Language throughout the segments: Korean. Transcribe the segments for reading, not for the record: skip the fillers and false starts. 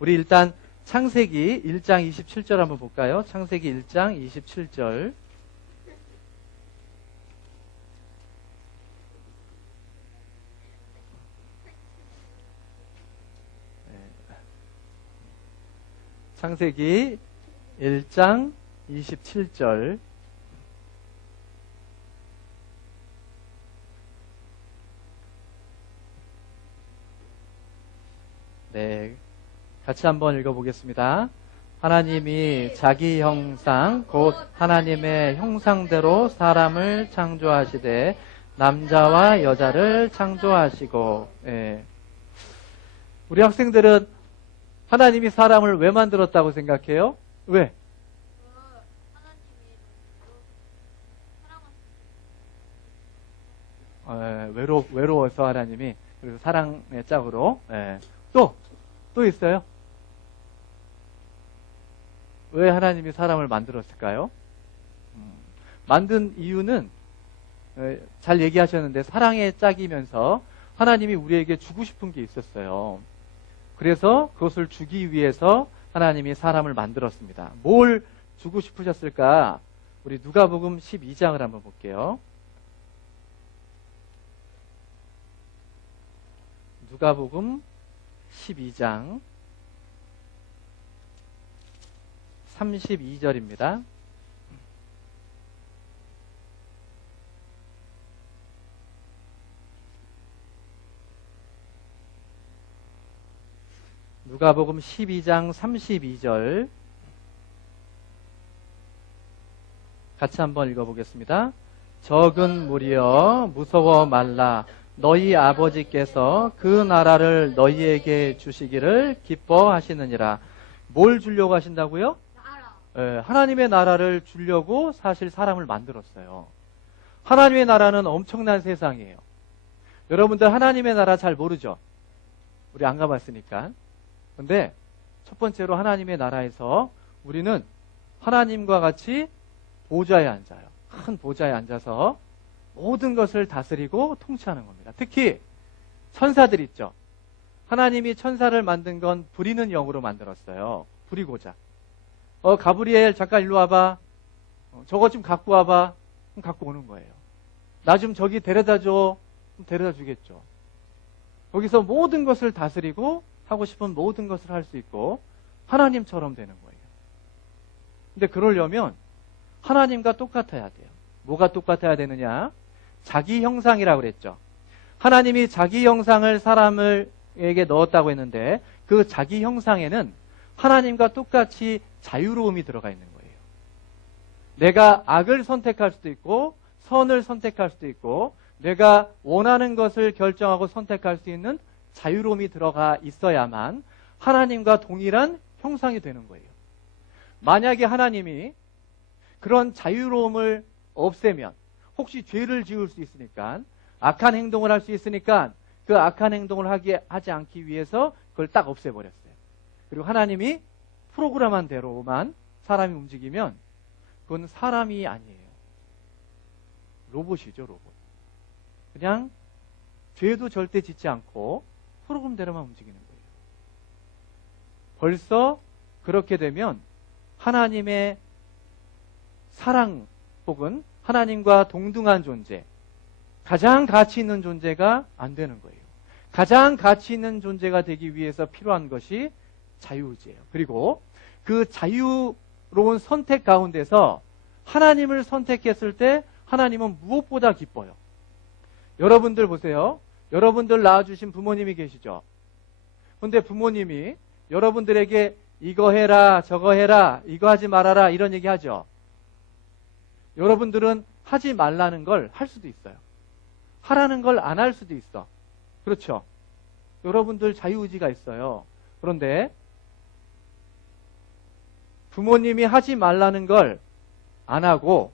우리 일단 창세기 1장 27절 한번 볼까요? 창세기 1장 27절. 창세기 1장 27절. 네, 같이 한번 읽어보겠습니다. 하나님이 자기 형상 곧 하나님의 형상대로 사람을 창조하시되 남자와 여자를 창조하시고. 예. 우리 학생들은 하나님이 사람을 왜 만들었다고 생각해요? 왜? 외로워서 하나님이, 그래서 사랑의 짝으로. 예. 또 있어요? 왜 하나님이 사람을 만들었을까요? 만든 이유는 잘 얘기하셨는데 사랑의 짝이면서 하나님이 우리에게 주고 싶은 게 있었어요. 그래서 그것을 주기 위해서 하나님이 사람을 만들었습니다. 뭘 주고 싶으셨을까? 우리 누가복음 12장을 한번 볼게요. 누가복음 12장 32절입니다. 누가복음 12장 32절 같이 한번 읽어보겠습니다. 적은 무리여 무서워 말라. 너희 아버지께서 그 나라를 너희에게 주시기를 기뻐하시느니라. 뭘 주려고 하신다고요? 나라. 하나님의 나라를 주려고 사실 사람을 만들었어요. 하나님의 나라는 엄청난 세상이에요. 여러분들 하나님의 나라 잘 모르죠? 우리 안 가봤으니까. 근데 첫 번째로 하나님의 나라에서 우리는 하나님과 같이 보좌에 앉아요. 큰 보좌에 앉아서 모든 것을 다스리고 통치하는 겁니다. 특히 천사들 있죠. 하나님이 천사를 만든 건 부리는 영으로 만들었어요. 부리고자. 가브리엘 잠깐 일로 와봐. 저거 좀 갖고 와봐. 그럼 갖고 오는 거예요. 나 좀 저기 데려다 줘. 그럼 데려다 주겠죠. 거기서 모든 것을 다스리고 하고 싶은 모든 것을 할 수 있고 하나님처럼 되는 거예요. 근데 그러려면 하나님과 똑같아야 돼요. 뭐가 똑같아야 되느냐? 자기 형상이라고 그랬죠. 하나님이 자기 형상을 사람에게 넣었다고 했는데 그 자기 형상에는 하나님과 똑같이 자유로움이 들어가 있는 거예요. 내가 악을 선택할 수도 있고 선을 선택할 수도 있고 내가 원하는 것을 결정하고 선택할 수 있는 자유로움이 들어가 있어야만 하나님과 동일한 형상이 되는 거예요. 만약에 하나님이 그런 자유로움을 없애면 혹시 죄를 지을 수 있으니까 악한 행동을 할 수 있으니까 그 악한 행동을 하지 않기 위해서 그걸 딱 없애버렸어요. 그리고 하나님이 프로그램한 대로만 사람이 움직이면 그건 사람이 아니에요. 로봇이죠, 로봇. 그냥 죄도 절대 짓지 않고 프로그램대로만 움직이는 거예요. 벌써 그렇게 되면 하나님의 사랑 혹은 하나님과 동등한 존재, 가장 가치 있는 존재가 안 되는 거예요. 가장 가치 있는 존재가 되기 위해서 필요한 것이 자유의지예요. 그리고 그 자유로운 선택 가운데서 하나님을 선택했을 때 하나님은 무엇보다 기뻐요. 여러분들 보세요. 여러분들 낳아주신 부모님이 계시죠? 근데 부모님이 여러분들에게 이거 해라, 저거 해라, 이거 하지 말아라 이런 얘기 하죠. 여러분들은 하지 말라는 걸 할 수도 있어요. 하라는 걸 안 할 수도 있어. 그렇죠? 여러분들 자유의지가 있어요. 그런데 부모님이 하지 말라는 걸 안 하고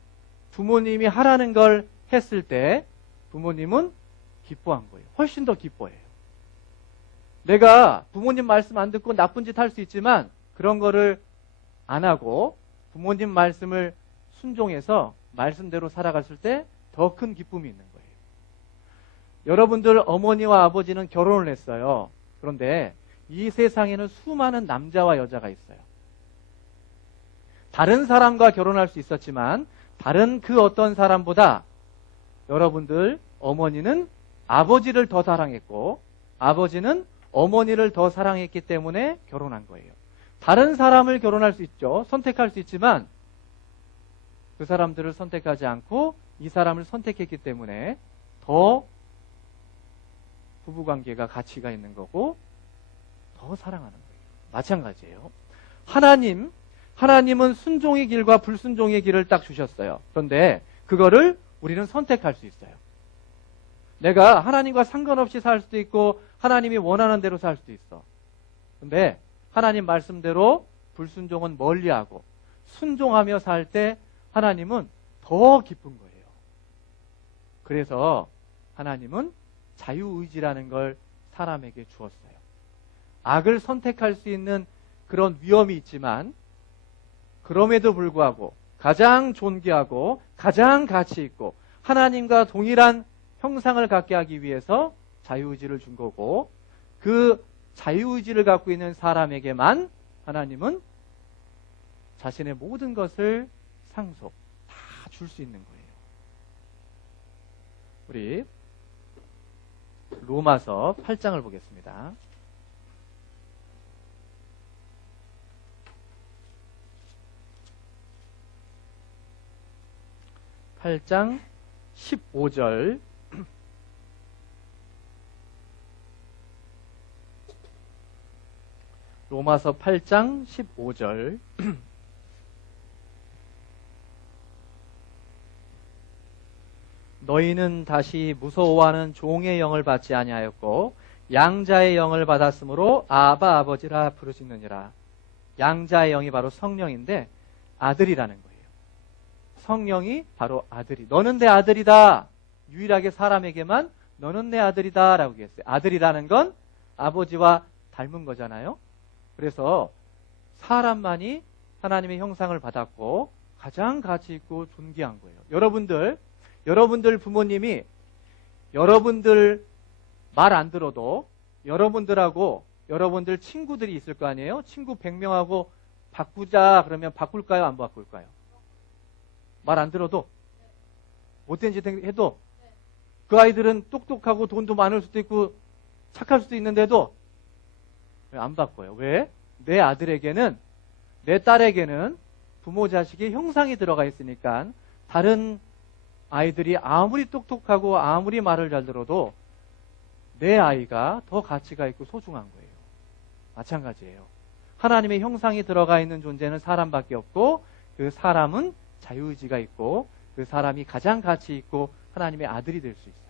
부모님이 하라는 걸 했을 때 부모님은 기뻐한 거예요. 훨씬 더 기뻐해요. 내가 부모님 말씀 안 듣고 나쁜 짓 할 수 있지만 그런 거를 안 하고 부모님 말씀을 순종해서 말씀대로 살아갔을 때 더 큰 기쁨이 있는 거예요. 여러분들 어머니와 아버지는 결혼을 했어요. 그런데 이 세상에는 수많은 남자와 여자가 있어요. 다른 사람과 결혼할 수 있었지만 다른 그 어떤 사람보다 여러분들 어머니는 아버지를 더 사랑했고 아버지는 어머니를 더 사랑했기 때문에 결혼한 거예요. 다른 사람을 결혼할 수 있죠. 선택할 수 있지만 그 사람들을 선택하지 않고 이 사람을 선택했기 때문에 더 부부관계가 가치가 있는 거고 더 사랑하는 거예요. 마찬가지예요. 하나님은 순종의 길과 불순종의 길을 딱 주셨어요. 그런데 그거를 우리는 선택할 수 있어요. 내가 하나님과 상관없이 살 수도 있고 하나님이 원하는 대로 살 수도 있어. 근데 하나님 말씀대로 불순종은 멀리하고 순종하며 살 때 하나님은 더 기쁜 거예요. 그래서 하나님은 자유의지라는 걸 사람에게 주었어요. 악을 선택할 수 있는 그런 위험이 있지만 그럼에도 불구하고 가장 존귀하고 가장 가치 있고 하나님과 동일한 형상을 갖게 하기 위해서 자유의지를 준 거고 그 자유의지를 갖고 있는 사람에게만 하나님은 자신의 모든 것을 상속 다 줄 수 있는 거예요. 우리 로마서 8장을 보겠습니다. (8장) 15절 로마서 8장 15절 너희는 다시 무서워하는 종의 영을 받지 아니하였고 양자의 영을 받았으므로 아바 아버지라 부르시느니라. 양자의 영이 바로 성령인데 아들이라는 거예요. 성령이 바로 아들이. 너는 내 아들이다. 유일하게 사람에게만 너는 내 아들이다 라고 얘기했어요. 아들이라는 건 아버지와 닮은 거잖아요. 그래서 사람만이 하나님의 형상을 받았고 가장 가치 있고 존귀한 거예요. 여러분들 부모님이 여러분들 말 안 들어도 여러분들하고 여러분들 친구들이 있을 거 아니에요? 친구 100명하고 바꾸자 그러면 바꿀까요? 안 바꿀까요? 말 안 들어도 못된 짓 해도 그 아이들은 똑똑하고 돈도 많을 수도 있고 착할 수도 있는데도 안 바꿔요. 왜? 내 아들에게는 내 딸에게는 부모 자식의 형상이 들어가 있으니까 다른 아이들이 아무리 똑똑하고 아무리 말을 잘 들어도 내 아이가 더 가치가 있고 소중한 거예요. 마찬가지예요. 하나님의 형상이 들어가 있는 존재는 사람밖에 없고 그 사람은 자유의지가 있고 그 사람이 가장 가치 있고 하나님의 아들이 될 수 있어요.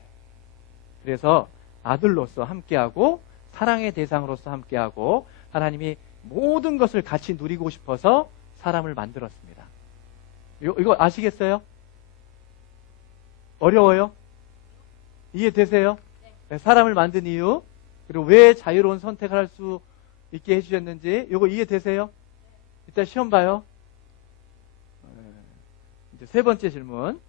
그래서 아들로서 함께하고 사랑의 대상으로서 함께하고 하나님이 모든 것을 같이 누리고 싶어서 사람을 만들었습니다. 이거 아시겠어요? 어려워요? 이해되세요? 네. 사람을 만든 이유 그리고 왜 자유로운 선택을 할 수 있게 해주셨는지 이거 이해되세요? 이따 시험 봐요. 이제 세 번째 질문